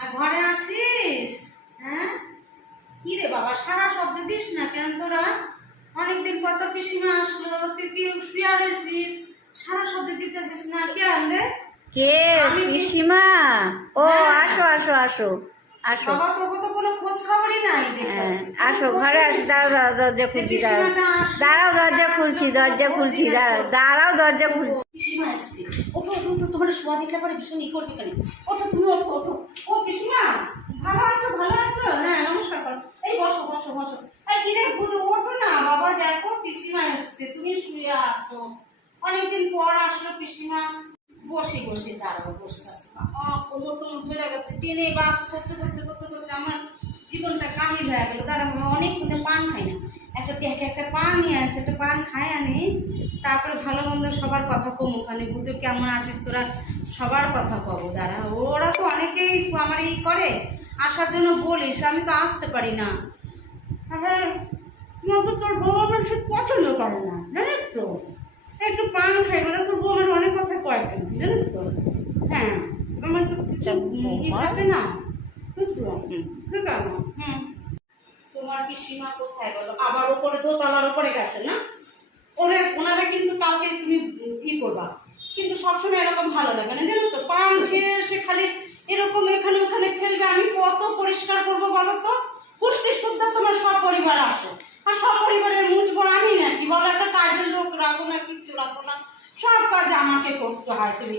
আর ঘরে আছিস? হ্যাঁ? কি রে বাবা সারা শব্দ দিস না কেন তোরা? অনেকদিন কত পিসিমা আসলো তুই কি শুয়া রয়েছিস? সারা শব্দ দিতেছিস না কেন রে? কে? পিসিমা? ও হ্যাঁ। আসো আসো আসো আসো। বাবা তোকে তো কোনো খোঁজ খবরই নাই হ্যাঁ, আসো ঘরে আসো দাঁড়াও দরজা খুলছি দাঁড়াও। দরজা খুলছি দরজা খুলছি। দাঁড়াও দরজা খুলছি। পিসিমা এসছে। ওঠো ওঠো তোমার শোয়া দেখলে পরে ভীষণ ই করবে কেন ওঠো ও পিসিমা ভালো আছো ভালো আছো হ্যাঁ নমস্কার করো এই বসো বসো বসো এই কি রে বুধ ওঠো না বাবা দেখো পিসিমা এসছে তুমি শুয়ে আছো অনেকদিন পর আসলো পিসিমা, বসে বসে দাঁড়াবো বসে আসছে কোমর টোমর ধরে গেছে। টেনে বাস করতে করতে করতে করতে আমার জীবনটা কাহিল হয়ে গেল। দাঁড়া অনেক মধ্যে পান খাই না। একটা দেখে একটা পান নিয়ে আসে, একটা পান খায় আনি তারপরে ভালো মন্দ সবার কথা কম ওখানে বুধ কেমন আছিস তোরা? সবার কথা কব। দাঁড়া, ওরা তো অনেকেই আমার এই করে। আসার জন্য বলিস, আমি তো আসতে পারি না। আবার মতো তোর বউ আমার সে পছন্দ করে না। জানিস তো একটু পান খাই বলে তোর বউ আমার অনেক কথা কয় কিন্তু জানিস তো হ্যাঁ আমার তো কিছু ই না বুঝলো হুম। হুম। তোমার পিসিমা কোথায় বলো? আবার ওপরে দোতলার ওপরে গেছে না? ওরে ওনারা কিন্তু কাউকে তুমি ই করবা। কিন্তু সবসময় এরকম ভালো লাগে না জানো তো? পান খেয়ে সে খালি এরকম এখানে ওখানে ফেলবে আমি কত পরিষ্কার করব বলো তো? পুষ্টি শুদ্ধ তোমার সব পরিবার আসো। আর সব পরিবারের মুছবো আমি নাকি? বলো একটা কাজের লোক রাখো না কিচ্ছু রাখো না। সব কাজ আমাকে করতে হয় তুমি।